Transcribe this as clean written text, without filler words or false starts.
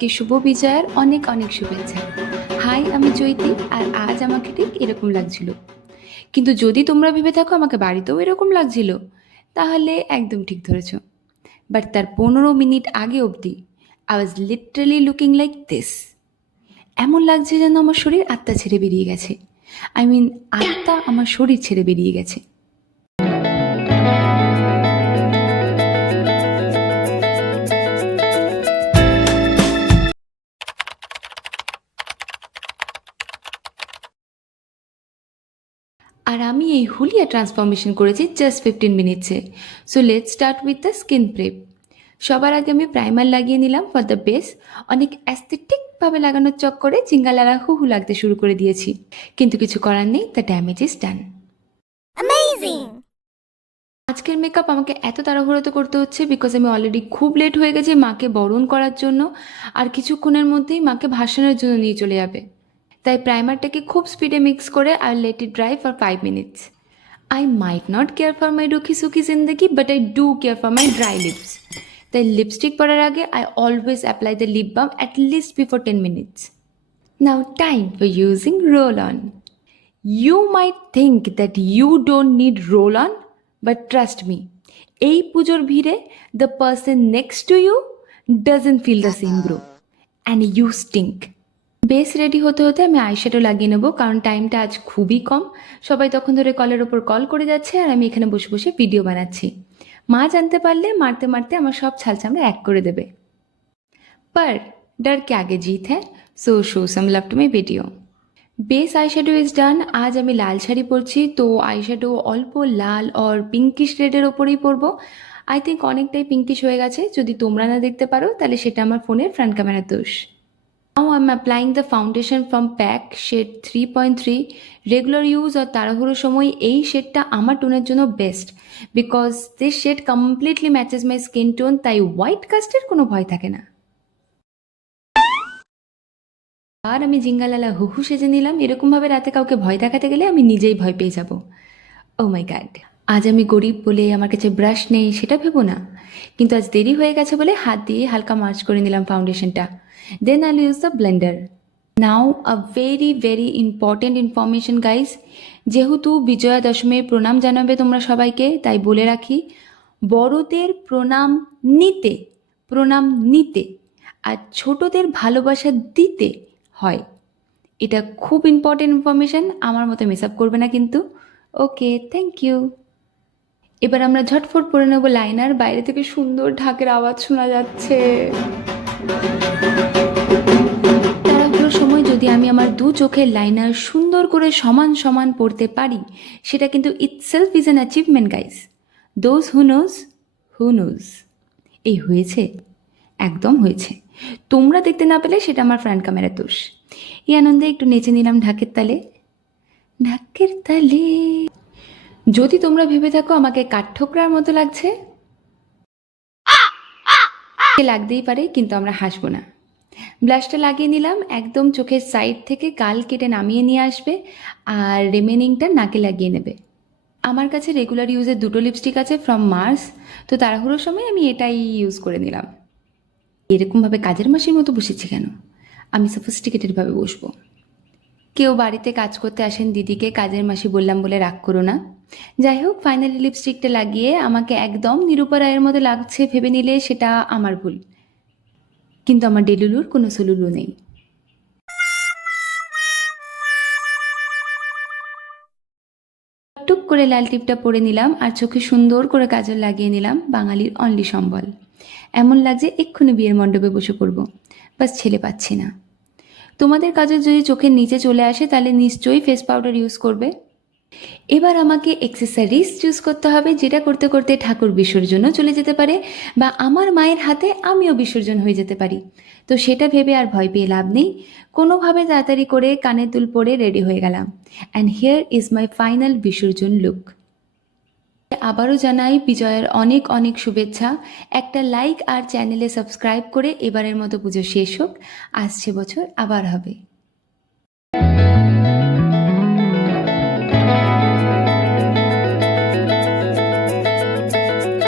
কি শুভ বিজয়ার অনেক অনেক শুভেচ্ছা। হাই, আমি চৈতি, আর আজ আমাকে ঠিক এরকম লাগছিল। কিন্তু যদি তোমরা ভেবে থাকো আমাকে বাড়িতেও এরকম লাগছিল, তাহলে একদম ঠিক ধরেছ। বাট তার 15 মিনিট আগে অবধি I was literally looking like this. এমন লাগছে যেন আমার শরীর আত্মা ছেড়ে বেরিয়ে গেছে। আই মিন, আত্মা আমার শরীর ছেড়ে বেরিয়ে গেছে। আর আমি এই হুলিয়া ট্রান্সফরমেশন করেছি জাস্ট 15 মিনিটসে। So let's start with the skin prep. সবার আগে আমি প্রাইমার লাগিয়ে নিলাম ফর দ্য বেস। অনেক অ্যাস্থেটিকভাবে লাগানোর চক্করে চিঙ্গালালা হু লাগতে শুরু করে দিয়েছি, কিন্তু কিছু করার নেই, দ্য ড্যামেজ ইজ ডান। আজকের মেকআপ আমাকে এত তাড়াহুড়োতে করতে হচ্ছে বিকজ আমি অলরেডি খুব লেট হয়ে গেছি মাকে বরণ করার জন্য, আর কিছুক্ষণের মধ্যেই মাকে ভাসানোর জন্য নিয়ে চলে যাবে। তাই প্রাইমারটাকে খুব স্পিডে মিক্স করে আর let it dry for 5 minutes. I might not care for my Ruki Suki Zindagi, but I do care for my dry lips. তাই লিপস্টিক পরার আগে I always apply the lip balm at least before 10 minutes. Now time for using roll-on. You might think that you don't need roll-on, but trust me, এই পুজোর ভিড়ে the person next to you doesn't feel the same bro. And you stink. Base ready হতে হতে আমি eyeshadow লাগিয়ে নেবো, কারণ টাইমটা আজ খুবই কম। সবাই তখন ধরে কলের ওপর কল করে যাচ্ছে আর আমি এখানে বসে বসে ভিডিও বানাচ্ছি। মা জানতে পারলে মারতে মারতে আমার সব ছাল চামড়া এক করে দেবে। पर डर के आगे जीत है, so show some love to my video. Base eyeshadow is done. আজ আমি লাল শাড়ি পরছি, তো আইশ্যাডো অল্প লাল আর পিঙ্কিশ রেডের ওপরেই পরবো। আই থিঙ্ক অনেকটাই পিঙ্কিশ হয়ে গেছে। যদি তোমরা না দেখতে পারো তাহলে সেটা আমার ফোনের ফ্রন্ট ক্যামেরার দোষ। Now I'm applying the foundation from PAC shade 3.3. Regular use আর তাড়াহুড়োর সময় এই শেডটা আমার টোনের জন্য best, because this shade completely matches my skin tone, তাই হোয়াইট কাস্টের কোনো ভয় থাকে না। আর আমি জিঙ্গালালা হুহু সেজে নিলাম। এরকমভাবে রাতে কাউকে ভয় দেখাতে গেলে আমি নিজেই ভয় পেয়ে যাব। ও মাই গ্যাড, আজ আমি গরিব বলে আমার কাছে ব্রাশ নেই সেটা ভেবো না, কিন্তু আজ দেরি হয়ে গেছে বলে হাত দিয়ে হালকা মার্চ করে নিলাম ফাউন্ডেশনটা। Then I use the blender. Now a very very important information guys. যেহেতু বিজয়া দশমীর প্রণাম জানাবে তোমরা সবাইকে, তাই বলে রাখি, বড়দের প্রণাম নিতে আর ছোটদের ভালোবাসা দিতে হয়। এটা খুব ইম্পর্টেন্ট ইনফরমেশন, আমার মতো মিস আপ করবে না কিন্তু। ওকে, থ্যাংক ইউ। এবার আমরা ঝটফট পরে নেবো লাইনার। বাইরে থেকে সুন্দর ঢাকের আওয়াজ শোনা যাচ্ছে। তাড়াহুড়োর সময় যদি আমি আমার দু চোখের লাইনার সুন্দর করে সমান সমান পড়তে পারি, সেটা কিন্তু itself is an achievement guys. Those who knows. এই হয়েছে, একদম হয়েছে। তোমরা দেখতে না পেলে সেটা আমার ফ্রন্ট ক্যামেরার দোষ। এই আনন্দে একটু নেচে নিলাম ঢাকের তালে। ঢাকের তালে। যদি তোমরা ভেবে থাকো আমাকে কাঠঠোকরার মতো লাগছে, লাগতেই পারে, কিন্তু আমরা হাসবো না। ব্লাশটা লাগিয়ে নিলাম, একদম চোখের সাইড থেকে গাল কেটে নামিয়ে নিয়ে আসবে, আর রিমেনিংটা নাকে লাগিয়ে নেবে। আমার কাছে রেগুলার ইউজের দুটো লিপস্টিক আছে ফ্রম মার্স, তো তাড়াহুড়োর সময় আমি এটাই ইউজ করে নিলাম। এরকমভাবে কাজের মাসির মতো বসেছি কেন? আমি সফিস্টিকেটেডভাবে বসবো। কেউ বাড়িতে কাজ করতে আসেন দিদিকে কাজের মাসি বললাম বলে রাগ করো না। যাই হোক, ফাইনালি লিপস্টিকটা লাগিয়ে আমাকে একদম নিরূপা রায়ের মতো লাগছে ভেবে নিলে সেটা আমার ভুল, কিন্তু আমার ডেলুলুর কোনো সুলুলু নেই। টুক করে লাল টিপটা পরে নিলাম আর চোখে সুন্দর করে কাজল লাগিয়ে নিলাম, বাঙালির অনলি সম্বল। এমন লাগছে এক্ষুনি বিয়ের মণ্ডপে বসে পড়বো, বাস ছেলে পাচ্ছি না। তোমাদের কাজল যদি চোখের নিচে চলে আসে তাহলে নিশ্চয়ই ফেস পাউডার ইউজ করবে। এবার আমাকে অ্যাক্সেসরিজ চুজ করতে হবে, যেটা করতে করতে ঠাকুর বিসর্জনও চলে যেতে পারে, বা আমার মায়ের হাতে আমিও বিসর্জন হয়ে যেতে পারি। তো সেটা ভেবে আর ভয় পেয়ে লাভ নেই। কোনোভাবে তাড়াতাড়ি করে কানের দুল পরে রেডি হয়ে গেলাম। And here is my final বিসর্জন লুক। আবারও জানাই বিজয়ের অনেক অনেক শুভেচ্ছা। একটা লাইক আর চ্যানেলে সাবস্ক্রাইব করে এবারের মতো পুজো শেষ হোক। আসছে বছর আবার হবে।